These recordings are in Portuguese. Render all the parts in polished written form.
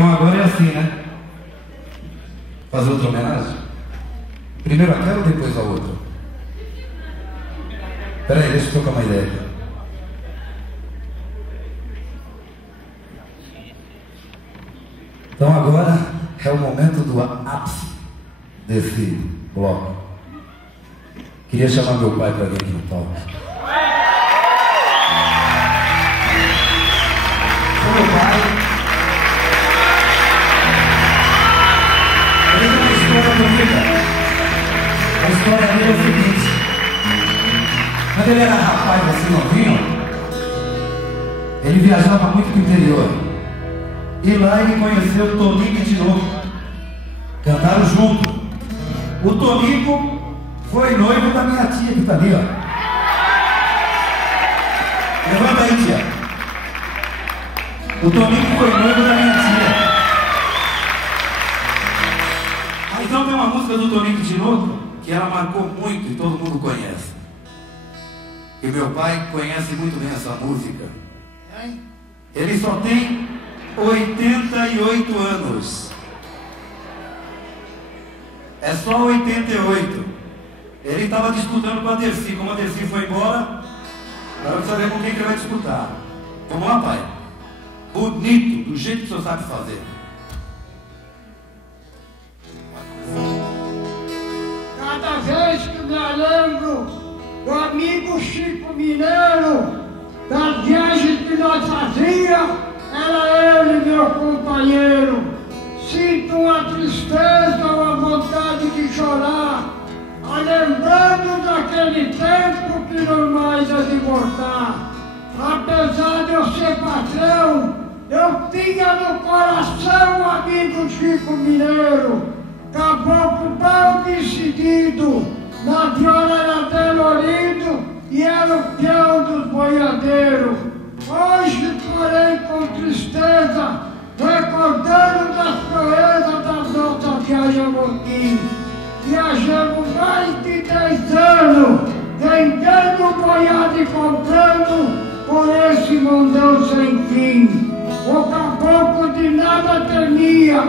Então agora é assim, né? Fazer outra homenagem? Primeiro aquela ou depois a outra? Espera aí, deixa eu trocar uma ideia. Então agora é o momento do ápice desse bloco. Queria chamar meu pai para vir aqui no palco. Sou meu pai. Ele tem uma história bonita. A história dele é o seguinte. Quando ele era rapaz assim novinho, ele viajava muito para o interior. E lá ele conheceu o Tonico de novo. Cantaram junto. O Tonico foi noivo da minha tia que está ali, ó. Levanta aí, tia. O Tonico foi noivo da minha tia. Mas então tem uma música do Tonico de novo que ela marcou muito e todo mundo conhece. E meu pai conhece muito bem essa música. Ele só tem 88 anos. É só 88. Ele estava disputando com a Dercy. Como a Dercy foi embora, agora precisa ver com quem que ele vai disputar. Vamos lá, pai. Bonito, do jeito que o senhor sabe fazer. Cada vez que me lembro do amigo Chico Mineiro, das viagens que nós fazíamos, era ele meu companheiro. Sinto uma tristeza, uma vontade de chorar, lembrando daquele tempo que não mais é de voltar. Apesar de eu ser patrão, eu tinha no coração o amigo Chico Mineiro, caboclo bom decidido, na viola era dolorido e era o peão dos boiadeiros. Hoje, porém, com tristeza, recordando das proezas das nossas viagens a Montim. Viajamos mais de 10 anos, vendendo boiada e comprando por esse mundão sem fim. O caboclo de nada temia,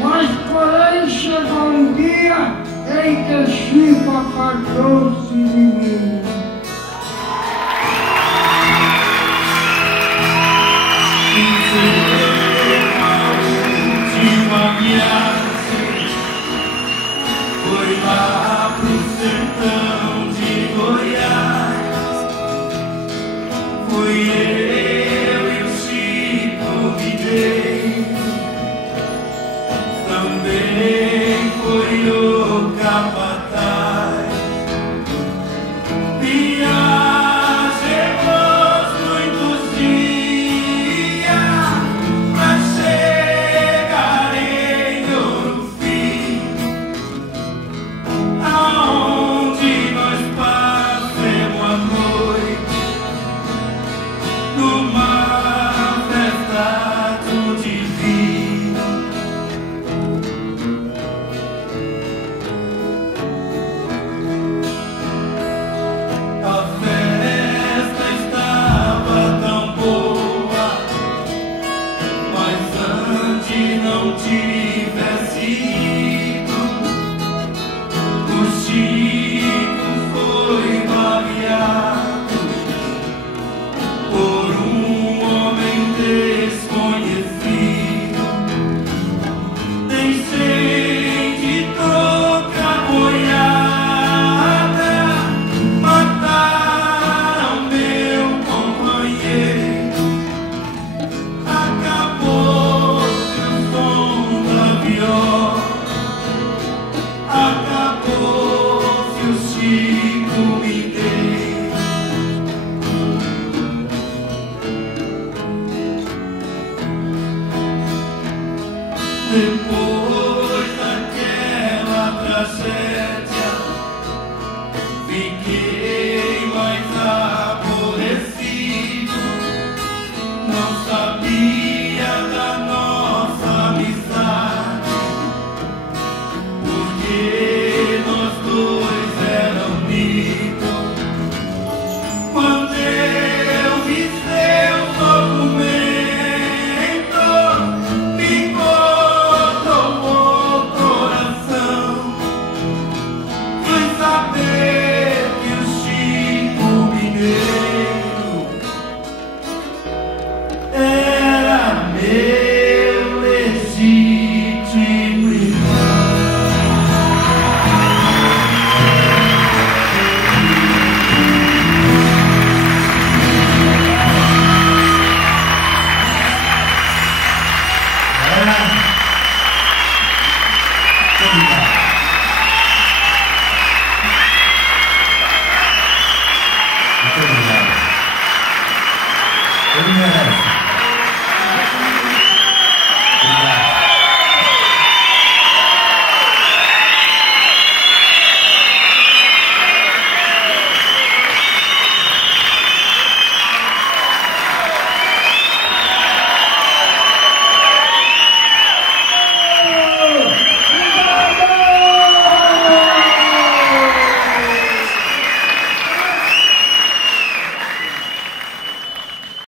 mas porém chegou um dia em que Chico apartou-se de mim. Foi lá pro sertão de Goiás. Fui eu e o Chico me dei. Também foi o capataz. Depois daquela tragédia